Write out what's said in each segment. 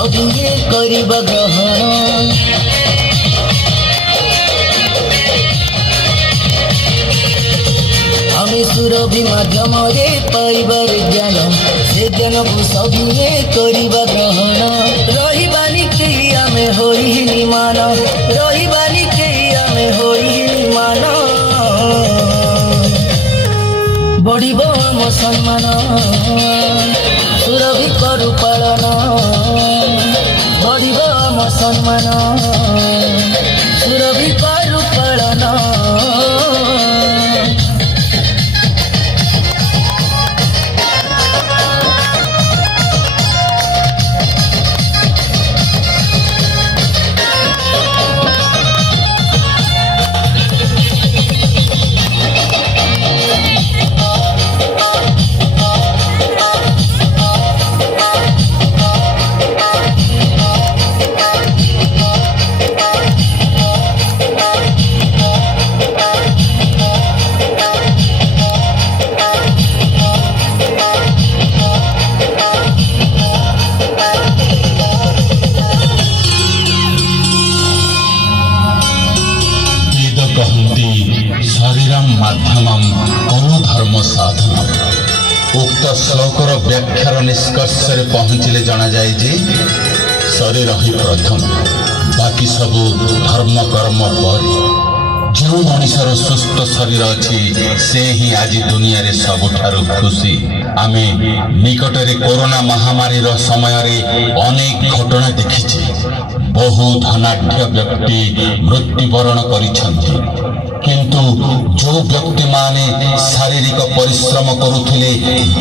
सभिए करिब ग्रहण आमे सुरभि माध्यम पाइबार ज्ञान से ज्ञान को सभिए करिब ग्रहण रहिबानी केही आमे होई निमान रहिबानी केही आमे होई निमान बढ़िब आम सम्मान सुरभि करु पालन बढ़िब आम सम्मान सुरभि करु पालन शरीरम माध्यमम कौन धर्म साधन उक्त श्लोकर व्याख्यार निष्कर्ष पहुँचले जना जाए जे शरीर ही प्रथम बाकी सबू धर्म कर्म पर जो मनुष्यर सुस्थ शरीर अच्छी से ही आज दुनिया रे सबुठारु खुशी आमे निकटरे कोरोना महामारी समय रे अनेक घटना देखिछे बहु धनाढ्य व्यक्ति मृत्युवरण करिछन्ति किंतु जो व्यक्ति माने शारीरिक परिश्रम करुथिले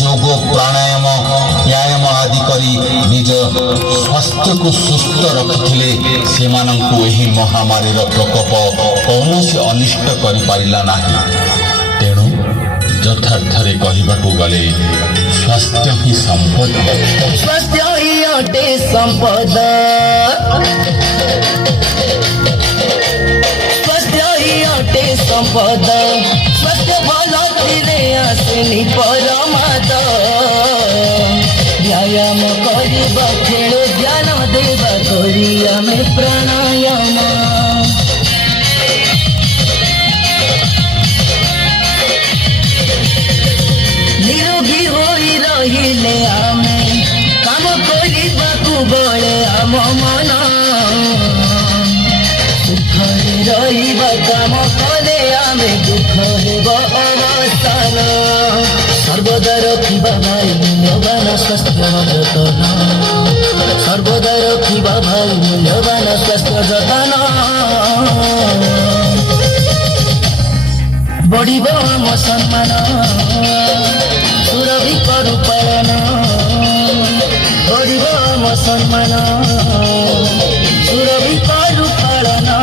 योग प्राणायाम व्यायाम आदि करी निज स्वास्थ्य को सुस्थ रखिथिले सेमानंकु एही महामारी रो प्रकोप कौनसी अनिष्ट करि पारिला नाही तेणु यथार्थरे कहिबाकू गले स्वास्थ्य ही संपद स्वास्थ्य ही अटे संपद संपद स्वास्थ्य भल थिले आसेनी परमाद व्यायाम करिबा खेल ध्यान देवा करी आमे प्राणायाम निरोगी होई रहिले आमे काम करिबाकू बळे आम मन रहिबा काम कले आमे दुख हेब अवसान सर्वदा रखिबा भाई मूल्यवान स्वास्थ्य जतन सर्वदा रखिबा भाई मूल्यवान स्वास्थ्य जतन बढ़िब आम सम्मान सुरभि करु पालन बढ़िब आम सम्मान सुरभि करु पालन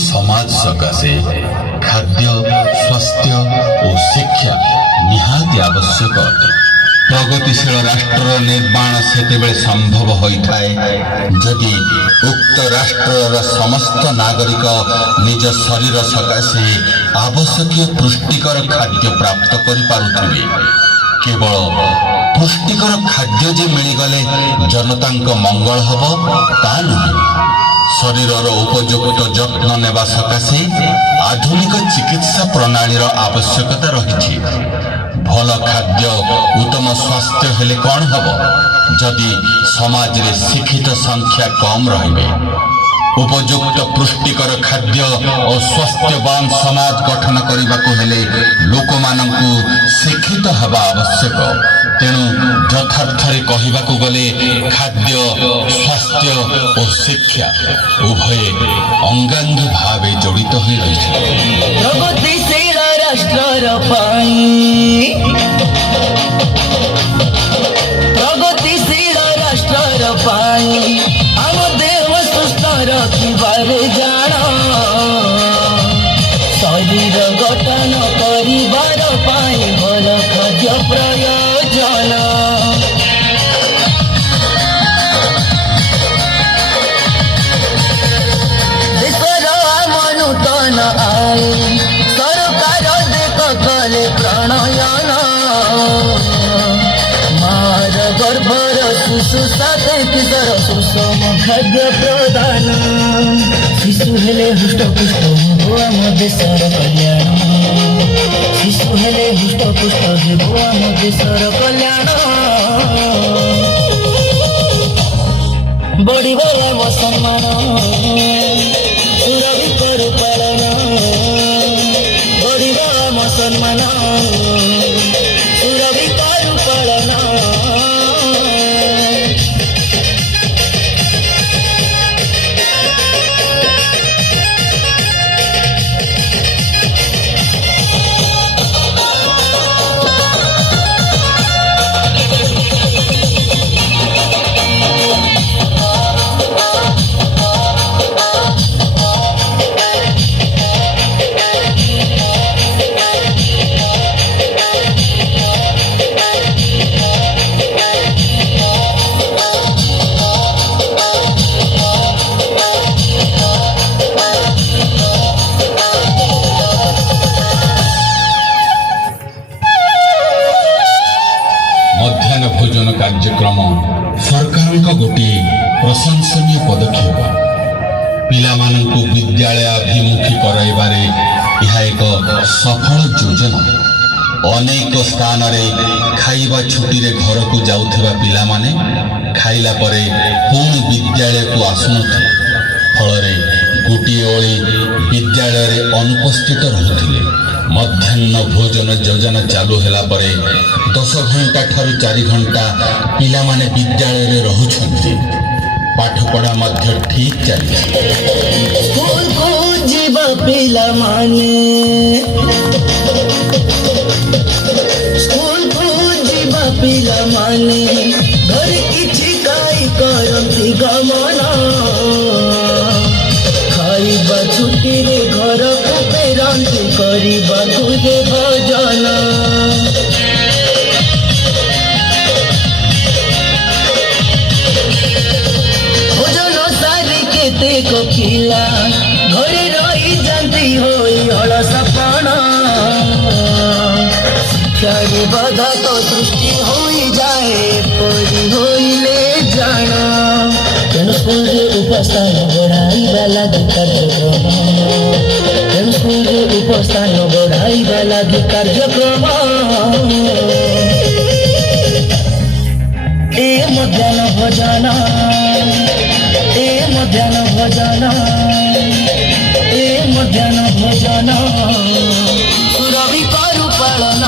समाज सकाशे खाद्य स्वास्थ्य और शिक्षा निहाती आवश्यक अटे प्रगतिशील राष्ट्र निर्माण सेतेबेले संभव होइथाए जदि उक्त राष्ट्र समस्त नागरिक निज शरीर सकाशे आवश्यक पुष्टिकर खाद्य प्राप्त करि पारुथिबे केवल पुष्टिकर खाद्य जे मिलिगले जनतांक मंगल हब ता नुहे शरीर उपयुक्त जत्न नेबा सकाशे आधुनिक चिकित्सा प्रणालीर आवश्यकता रही भल खाद्य उत्तम स्वास्थ्य हेले कौन हब जदि समाज रे शिक्षित संख्या कम रहिबे उपयुक्त पुष्टिकर खाद्य और स्वास्थ्यवान समाज गठन करने को हेले लोक मानकु शिक्षित हवा आवश्यक तेणु यथार्थरे କହିବାକୁ ଗଲେ ଖାଦ୍ୟ ସ୍ୱାସ୍ଥ୍ୟ ଓ ଶିକ୍ଷା ଉଭୟ ଅଙ୍ଗାଙ୍ଗୀ ଭାବେ ଜଡ଼ିତ ହୋଇ ରହିଛି। ପ୍ରଗତିଶୀଳ ରାଷ୍ଟ୍ରର ପାଇଁ ପ୍ରଗତିଶୀଳ ରାଷ୍ଟ୍ରର ପାଇଁ ଆମ ଦେହ ସୁସ୍ଥ ରଖିବାରେ ଜାଣ ଶରୀର ଗଠନ କରିବାର ପାଇଁ ଭଲ ଖାଦ୍ୟ ପ୍ରୟୋଜନ। ଦେଶର ଆମ ନୂତନ ଆଇନ ସରକାର ଦେଖ କଲେ ପ୍ରଣୟନ ମାର ଗର୍ଭର ଶିଶୁ ସାଥେ କିଶୋର ସୁଷମ ଖାଦ୍ୟ ପ୍ରଦାନ ଶିଶୁ ହେଲେ ହୃଷ୍ଟପୁଷ୍ଟ ହେବ ଆମ ଦେଶର କଲ୍ୟାଣ ଶିଶୁ ହେଲେ ହୃଷ୍ଟପୁଷ୍ଟ ହେବ ଆମ ଦେଶର କଲ୍ୟାଣ ବଢ଼ିବ ଆମ ସମ୍ମାନ ସୁରକ୍ଷିତରୁ ପାଳନ ବଢ଼ିବ ଆମ ସମ୍ମାନ ସୁରକ୍ଷିତରୁ ପାଳନ। ମଧ୍ୟାହ୍ନ ଭୋଜନ କାର୍ଯ୍ୟକ୍ରମ ସରକାରଙ୍କ ଗୋଟିଏ ପ୍ରଶଂସନୀୟ ପଦକ୍ଷେପ। ପିଲାମାନଙ୍କୁ ବିଦ୍ୟାଳୟାଭିମୁଖୀ କରାଇବାରେ ଏହା ଏକ ସଫଳ ଯୋଜନା। ଅନେକ ସ୍ଥାନରେ ଖାଇବା ଛୁଟିରେ ଘରକୁ ଯାଉଥିବା ପିଲାମାନେ ଖାଇଲା ପରେ ପୁଣି ବିଦ୍ୟାଳୟକୁ ଆସୁନଥିଲେ। ଫଳରେ ଗୋଟିଏ ଓଳି ବିଦ୍ୟାଳୟରେ ଅନୁପସ୍ଥିତ ରହୁଥିଲେ। ମଧ୍ୟାହ୍ନ ଭୋଜନ ଯୋଜନା ଚାଲୁ ହେଲା ପରେ 10 ଘଣ୍ଟା ଠାରୁ 4 ଘଣ୍ଟା ପିଲାମାନେ ବିଦ୍ୟାଳୟରେ ରହୁଛନ୍ତି। ପାଠପଢ଼ା ମଧ୍ୟ ଠିକ୍ ଚାଲିଛି। ସ୍କୁଲକୁ ଯିବା ପିଲାମାନେ ସ୍କୁଲକୁ ଯିବା ପିଲାମାନେ ଘରେ କିଛି ଖାଇ କରନ୍ତି ଗମନ ଖାଇବା ଛୁଟିରେ ଘରକୁ ଫେରନ୍ତି କରିବାକୁ ଯେ ଭୋଜନ ଭୋଜନ ସାରି କେତେକ ପିଲା ଘରେ ରହିଯାନ୍ତି ହୋଇ ଅଳସପଣ ଶିକ୍ଷାରେ ବାଧକ ସୃଷ୍ଟି ହୋଇଯାଏ ଏପରି ହୋଇଲେ ଜାଣ ତେଣୁ ସ୍କୁଲରେ ଉପସ୍ଥାନ ବଢ଼ାଇବା ଲାଗି କାର୍ଯ୍ୟକ୍ରମ ତେଣୁ ସ୍କୁଲରେ ଉପସ୍ଥାନ ବଢ଼ାଇବା ଲାଗି କାର୍ଯ୍ୟକ୍ରମ ଏ ମଧ୍ୟାହ୍ନ ଭୋଜନ ଏ ମଧ୍ୟାହ୍ନ ଭୋଜନ ଏ ମଧ୍ୟାହ୍ନ ଭୋଜନ ସୁରକ୍ଷିତରୁ ପାଳନ।